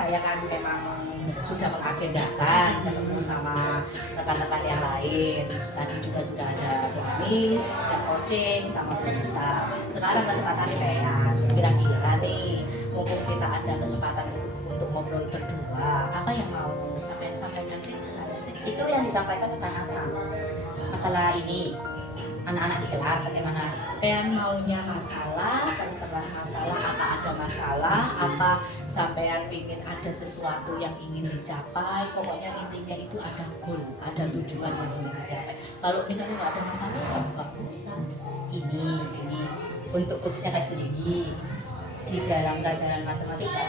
saya kan memang sudah mengagendakan ketemu sama rekan-rekan yang lain. Tadi juga sudah ada Donis, dan coaching, sama Bisa. Sekarang kesempatannya kayak kira-kira nih, mumpung kita ada kesempatan untuk ngobrol berdua, apa yang mau sampaikan sih ke saya sih? Itu yang disampaikan tentang apa? Masalah ini anak-anak di kelas bagaimana? Sampean maunya masalah, terserah masalah, apa ada masalah, apa sampean ingin ada sesuatu yang ingin dicapai, pokoknya intinya itu ada goal, ada tujuan yang ingin dicapai. Kalau misalnya nggak ada masalah, ya nggak usah. Ini untuk khususnya saya sendiri di dalam pelajaran matematika,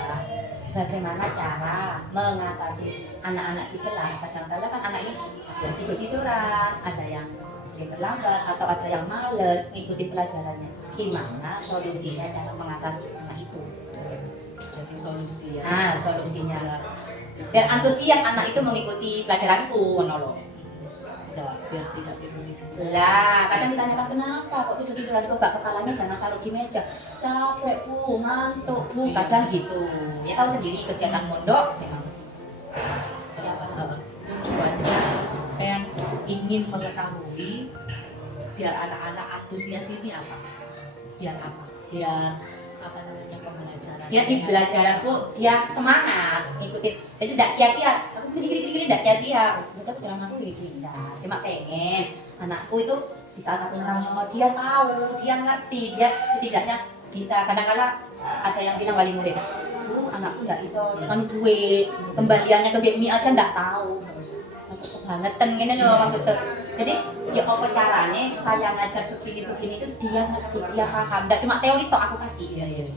bagaimana cara mengatasi anak-anak di kelas. Kadang-kadang kan anak ini ada yang tidur-tiduran, ada yang sering terlambat, atau ada yang males ngikutin pelajarannya. Gimana solusinya cara mengatasi anak itu? Jadi solusi ya. Nah, solusinya biar antusias anak itu mengikuti pelajaranku, loh. Ya, biar tidak tidur-tidur. Lah, kadang ditanyakan kenapa kok tidur-tiduran, coba kepalanya jangan taruh di meja. Capek bu, ngantuk bu, kadang gitu. Ya tahu sendiri kegiatan mondok memang. Tujuannya pengen ingin mengetahui biar anak-anak antusias ini apa? Biar apa? Biar apa namanya pembelajaran? Dia di pelajaranku dia semangat ngikutin, jadi tidak sia-sia. Aku gini tidak sia-sia. Betul jalan aku gini enggak. Cuma pengen anakku itu bisa ngatur, dia tahu, dia ngerti, dia setidaknya bisa. Kadang-kadang ada yang bilang wali murid, anakku nggak iso kan duit, kembaliannya ke BMI aja nggak tahu. Kebangetan ini loh maksudnya. Jadi ya apa caranya saya ngajar begini itu dia ngerti, dia paham. Nggak cuma teori toh aku kasih. Iya.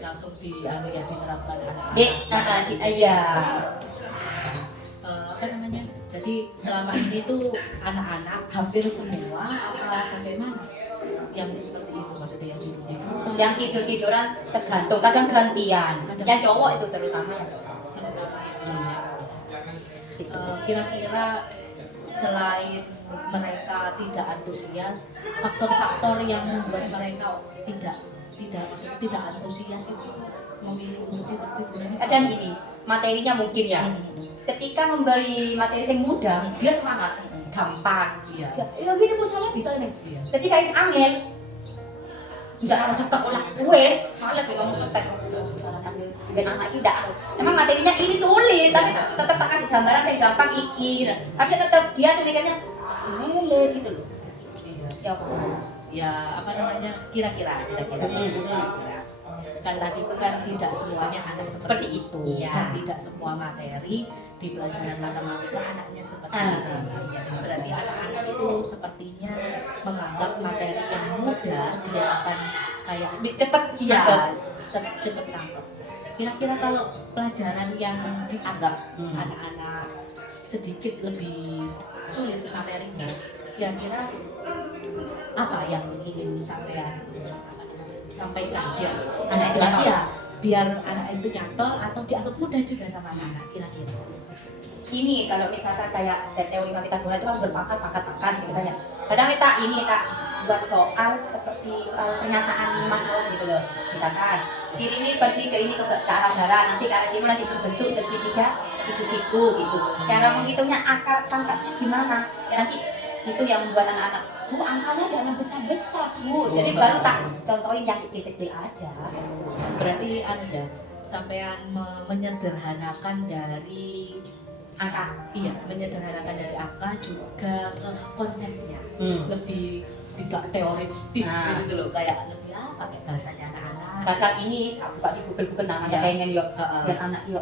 Langsung diterapkan anak-anak. Iya. Apa namanya? Jadi selama ini tuh anak-anak hampir semua apa bagaimana? Yang seperti itu maksudnya yang tidur-tidur. Yang tidur-tiduran tergantung, kadang gantian. Yang cowok itu terutama yang cowok. Kira-kira selain mereka tidak antusias, faktor-faktor yang membuat mereka tidak antusias itu memilih untuk tidur-tidur. Kadang gini, materinya mungkin ya. Ketika memberi materi yang mudah, dia semangat, gampang. Iya. Ya gini bu saya bisa nih. Iya. Ketika itu angin, nggak harus setek olah kue, malas ya kamu setek. Dan anak tidak, memang materinya ini sulit, tapi tetap tak kasih gambaran saya gampang iki. Tapi tetap dia tuh mikirnya lele gitu loh. Iya. Ya apa namanya kira-kira. Kan tadi itu kan tidak semuanya anak seperti itu. Iya. Dan tidak semua materi di pelajaran matematika anaknya seperti itu. Berarti anak-anak itu sepertinya menganggap materi yang mudah dia akan kayak Cepet cepet tangkap. Kira-kira kalau pelajaran yang dianggap anak-anak sedikit lebih sulit materinya, kira-kira apa yang ingin sampaikan biar anak itu nyantol atau dianggap mudah juga sama anak-anak kira-kira? Ini kalau misalkan kayak teori Pythagoras itu kan berpangkat gitu kan ya. Kadang kita buat soal seperti soal pernyataan masalah gitu loh. Misalkan sini ini pergi ke arah barat, nanti ke arah timur, nanti berbentuk segitiga siku-siku gitu. Cara menghitungnya akar pangkatnya gimana? Ya nanti itu yang membuat anak-anak, bu angkanya jangan besar-besar bu. Jadi baru tak contohin yang kecil-kecil aja. Berarti Anda sampean menyederhanakan dari angka. Iya, menyederhanakan dari angka juga ke konsepnya. Lebih tidak teoritis gitu loh, kayak lebih pakai bahasanya anak-anak. Kakak ini tak buka di Google namanya pengen yo biar anak yo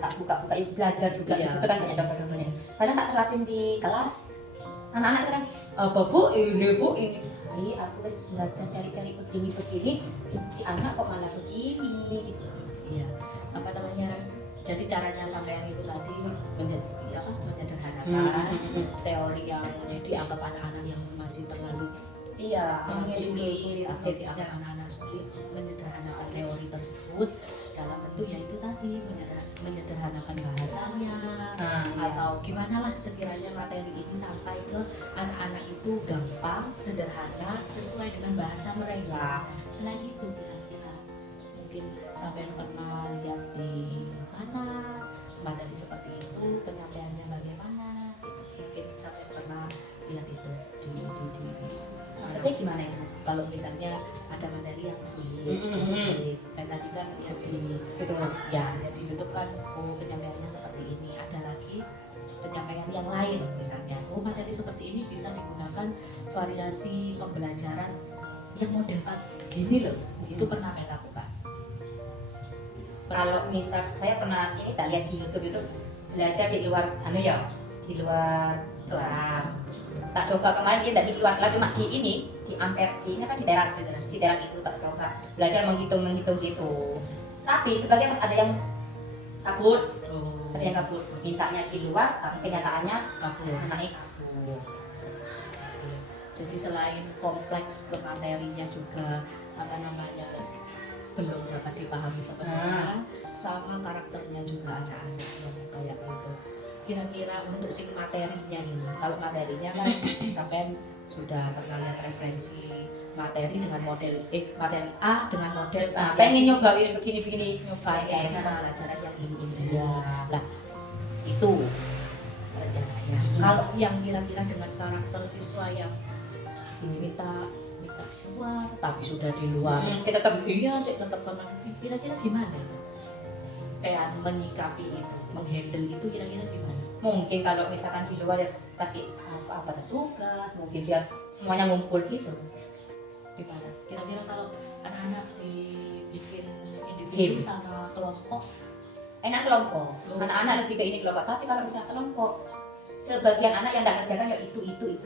tak buka yuk belajar juga gitu kan banyak contoh-contohnya. Kadang tak terapin di kelas. Anak-anak kadang apa bu ini. Jadi aku harus belajar cari-cari begini, si anak kok malah begini gitu. Iya, apa namanya? Jadi caranya sampean itu tadi menyederhanakan teori yang dianggap anak-anak yang masih terlalu sulit atau dianggap anak-anak sulit, menyederhanakan teori tersebut dalam bentuk yaitu tadi menyederhanakan bahasanya atau gimana lah sekiranya materi ini sampai ke anak-anak itu gampang, sederhana, sesuai dengan bahasa mereka. Selain itu kira-kira mungkin sampai pernah lihat di mana materi seperti itu, penyampaiannya bagaimana, itu mungkin sampai pernah lihat itu di Maksudnya gimana ya? kalau misalnya ada materi yang sulit, kan tadi kan ya Gitu. ya di YouTube kan, oh penyampaiannya seperti ini, ada lagi penyampaian yang lain misalnya, oh materi seperti ini bisa digunakan variasi pembelajaran yang model gini loh, itu pernah saya lakukan. Kalau misal saya pernah ini tak lihat di YouTube itu belajar di luar di luar kelas. Tak coba kemarin dia tadi keluar kelas cuma di ampere ini kan di teras itu tak coba belajar menghitung gitu. Tapi sebagian pas ada yang kabur, mintanya di luar tapi kenyataannya anaknya kabur. Jadi selain kompleks ke materinya juga belum dapat dipahami sebenarnya, sama karakternya juga anak-anak yang kayak gitu. Kira-kira untuk si materinya ini, kalau materinya kan sampai sudah pernah lihat referensi materi dengan model materi A dengan model pengen nyobain begini variasi pembelajaran yang ini. Lah itu rencananya. Kalau yang kira-kira dengan karakter siswa yang minta keluar tapi sudah di luar, saya tetap kira-kira gimana? Kayak menyikapi itu, menghandle itu kira-kira gimana? mungkin kalau misalkan di luar ya kasih apa tugas, mungkin biar semuanya ngumpul gitu. Gimana? Kira-kira kalau anak-anak dibikin individu Game. sama kelompok, Enak kelompok, anak-anak lebih ke ini kelompok. Tapi kalau misalnya kelompok, sebagian anak yang tidak kerjakan ya itu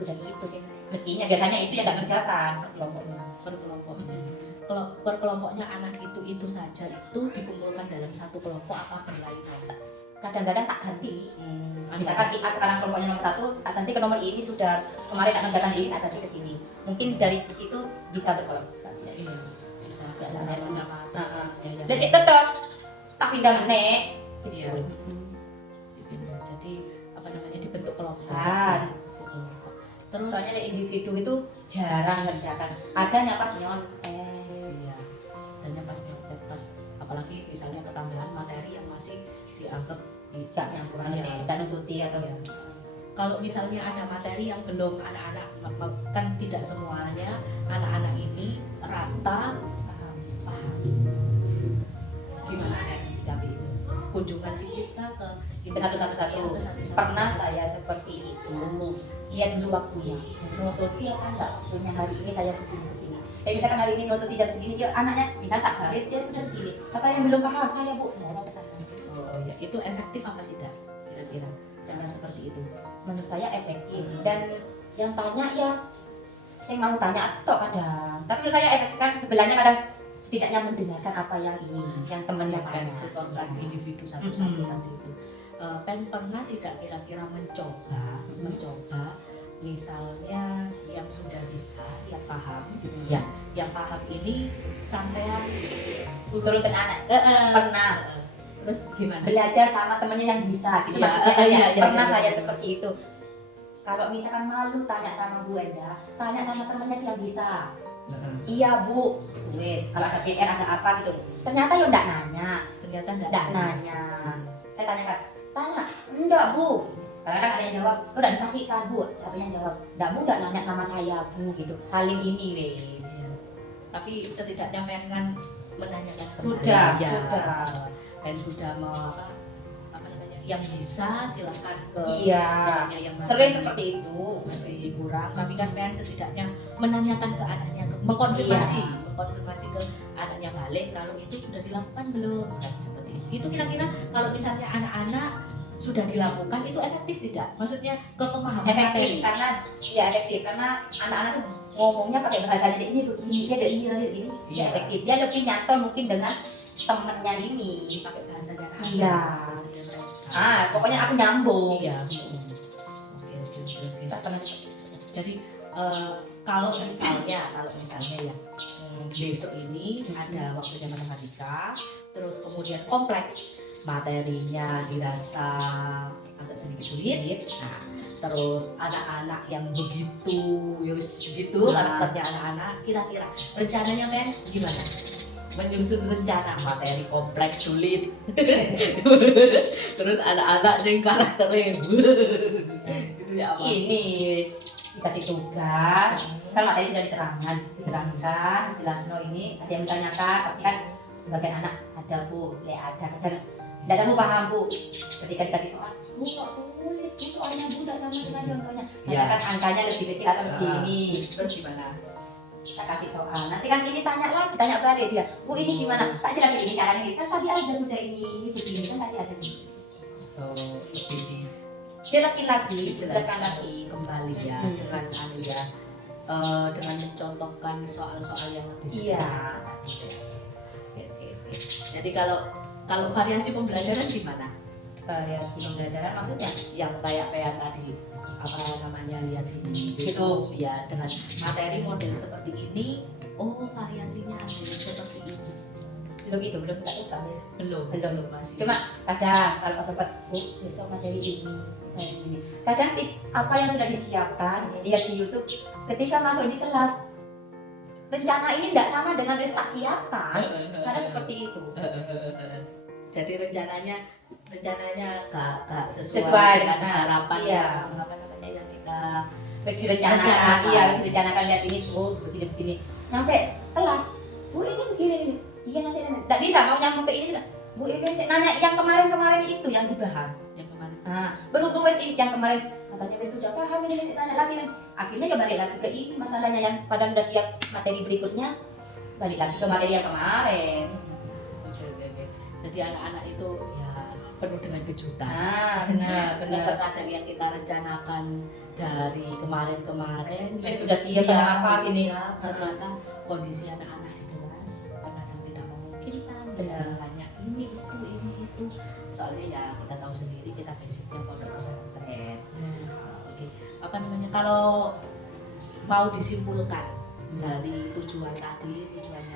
dan itu sih. Mestinya biasanya itu yang tidak kerjakan kelompoknya. per kelompoknya anak itu saja itu dikumpulkan dalam satu kelompok apa berlainan? Kadang-kadang tak ganti. Misalkan si A sekarang kelompoknya nomor 1, tak ganti ke nomor ini, sudah kemarin tak kerjakan ini, tak ganti ke sini. Mungkin dari situ bisa berkolaborasi. Iya, bisa Ya, sama-sama. Terus tetap tak pindah nek. Iya. Dipindah. Jadi dibentuk kelompok. Dibentuk kelompok. Terus Soalnya individu itu jarang kerjakan. Adanya pas nyontek. iya. Dan pas nyontek pas apalagi misalnya ketambahan materi yang masih dianggap Tidak nyambung dan nututi atau kalau misalnya ada materi yang belum anak-anak kan tidak semuanya anak-anak ini rata paham. Gimana menyikapi itu? Kunjungan fisik ke satu-satu. Pernah saya seperti itu. Lihat dulu waktunya. Nututi apa enggak waktunya hari ini saya begini. Misalkan hari ini nututi jam segini, dia anaknya misal tak garis dia sudah segini. Siapa yang belum paham? Saya Bu, mau ke sana. Oh ya, itu efektif apa tidak? Kira-kira cara seperti itu. Menurut saya efektif dan yang tanya ya saya mau tanya atau kadang. Tapi menurut saya efektif kan sebelahnya kadang setidaknya mendengarkan apa yang ini, yang temannya tanya. Tutorkan individu satu-satu tadi itu. Pen pernah tidak kira-kira mencoba misalnya yang sudah bisa, yang paham, yang paham ini sampean Turun ke anak. Pernah. Terus gimana? Belajar sama temennya yang bisa gitu maksudnya pernah saya seperti itu. Kalau misalkan malu tanya sama Bu Enda, tanya sama temennya yang bisa. Iya Bu, wes kalau ada PR ada apa gitu. Ternyata ya enggak nanya. Enggak nanya. Saya tanya, enggak Bu. Kadang-kadang ada yang jawab, udah dikasihkan Bu. Satunya jawab, enggak Bu, enggak nanya sama saya Bu gitu. Saling ini wes. Tapi setidaknya kan menanyakan Sudah. Dan sudah yang bisa silakan ke Iya. yang Sering seperti itu. masih kurang, tapi kan pengen setidaknya menanyakan ke anaknya, mengkonfirmasi ke anaknya balik kalau itu sudah dilakukan belum, kan seperti itu. Kira-kira kalau misalnya anak-anak sudah dilakukan itu efektif tidak? Maksudnya ke pemahaman Efektif karena anak-anak tuh ngomongnya pakai bahasa jadi ini begini, dia dari ini, Iya. efektif. Dia lebih nyantol mungkin dengan temennya ini. pakai bahasanya anak. Iya. Pokoknya aku nyambung. Iya. Oke. Kita pernah seperti itu. Jadi kalau misalnya ya besok ini ada waktunya matematika, terus kemudian kompleks materinya dirasa agak sedikit sulit. Nah, terus anak-anak yang begitu, karakternya anak-anak, kira-kira rencananya gimana? menyusun rencana materi kompleks sulit. Terus anak-anak sing karakternya gitu ya apa? Ini dikasih tugas, kan materi sudah diterangkan, jelas ini ada yang ditanyakan, pasti kan sebagai anak ada bu, ya ada kadang tidak ada bu paham bu, ketika dikasih soal, bu kok sulit, bu soalnya bu udah sama dengan contohnya, Ya. kan angkanya lebih kecil atau lebih ini, Terus gimana? kita kasih soal, nanti kan ini tanya lagi, tanya balik dia, bu ini gimana, tak jelasin ini caranya ini, kan tadi ada sudah ini begini kan tadi ada ini, Oh, lebih jelaskan lagi, jelaskan dijelaskan lagi. kembali ya dengan anu ya, dengan mencontohkan soal-soal yang lebih Iya. Oke. Jadi kalau variasi pembelajaran gimana? Variasi pembelajaran maksudnya? Yang kayak tadi apa namanya lihat di Gitu. YouTube ya dengan materi model seperti ini, oh variasinya ada yang seperti ini. Belum tak buka ya. Belum masih. Cuma kadang kalau pas sempat besok materi ini. Kadang apa yang sudah disiapkan lihat di YouTube ketika masuk di kelas rencana ini tidak sama dengan yang tak siapkan karena seperti itu. Jadi rencananya gak sesuai Sesuai, dengan nah, harapan iya. yang apa namanya yang kita Terus direncanakan, Rencanakan. iya harus direncanakan lihat ini begini. Sampai kelas, bu ini begini, iya nanti tidak bisa mau nyambung ke ini sudah. Bu ini nanya yang kemarin itu yang dibahas. yang kemarin. Nah, berhubung wes yang kemarin katanya wes sudah paham ini tanya lagi nih. Akhirnya ya balik lagi ke ini masalahnya yang padahal sudah siap materi berikutnya balik lagi ke materi yang kemarin. Oke. Jadi anak-anak itu ya penuh dengan kejutan. Nah, benar. Kadang yang kita rencanakan dari kemarin Wes sudah siap pada apa ini? ternyata kondisi anak-anak di kelas kadang tidak memungkinkan. Benar. Banyak ini itu. Soalnya ya kita tahu sendiri kita basicnya pondok pesantren. Oke. Apa namanya kalau mau disimpulkan dari tujuannya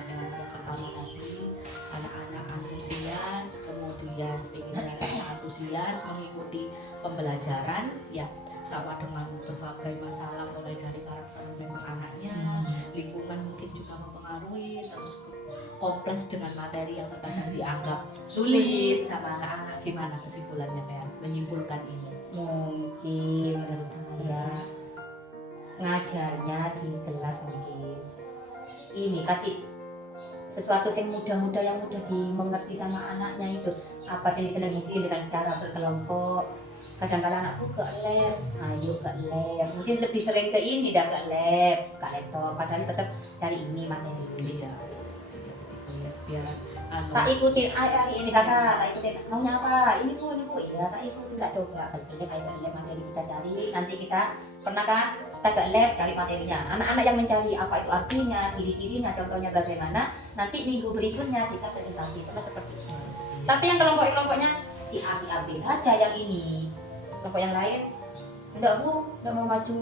yang pertama tadi anak-anak antusias, kemudian pengen antusias mengikuti pembelajaran ya sama dengan berbagai masalah mulai dari karakter memang anaknya, lingkungan mungkin juga mempengaruhi, terus kompleks dengan materi yang terkadang dianggap sulit sama anak-anak. Gimana kesimpulannya kayak menyimpulkan ini? Mungkin menurut saya ngajarnya di kelas mungkin ini kasih sesuatu yang mudah-mudah yang mudah dimengerti sama anaknya itu apa sih mungkin dengan cara berkelompok kadang-kadang anakku ke lab, ayo ke lab mungkin lebih sering ke ini dah ke lab, ke laptop padahal tetap cari ini materi Ya, biar anu, tak ikutin ini misalkan tak ikutin maunya apa ini bu ya tak ikutin tak coba ke lab materi kita cari nanti kita pernah kan kita ke lab cari materinya anak-anak yang mencari apa itu artinya ciri-cirinya contohnya bagaimana nanti minggu berikutnya kita presentasi kita seperti itu tapi yang kelompoknya si A B saja yang ini kelompok yang lain enggak bu enggak mau maju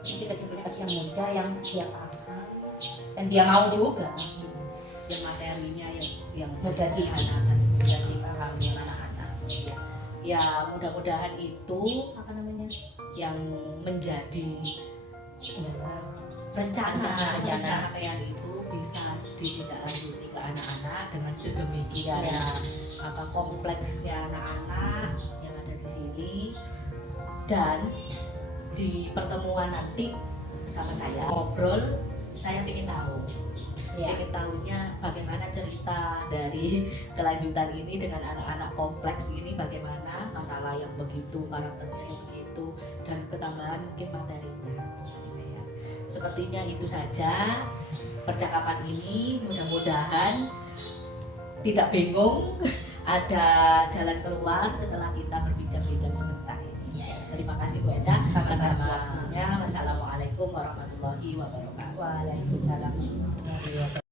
jadi kesimpulannya kasih yang muda yang dia paham dan dia mau juga yang materinya yang mudah anak-anak mudah dipahami anak-anak ya mudah-mudahan itu apa namanya yang menjadi rencana kayak itu bisa ditindaklanjuti ke anak-anak dengan sedemikian Ya. apa kompleksnya anak-anak yang ada di sini dan di pertemuan nanti sama saya ngobrol saya ingin tahu ingin tahunya bagaimana cerita dari kelanjutan ini dengan anak-anak kompleks ini bagaimana masalah yang begitu karakternya yang begitu dan ketambahan mungkin materinya ya. Sepertinya itu saja percakapan ini mudah-mudahan tidak bingung ada jalan keluar setelah kita berbincang-bincang sebentar ini ya. Terima kasih Bu Enda atas waktunya. Wassalamualaikum warahmatullahi wabarakatuh. Waalaikumsalam.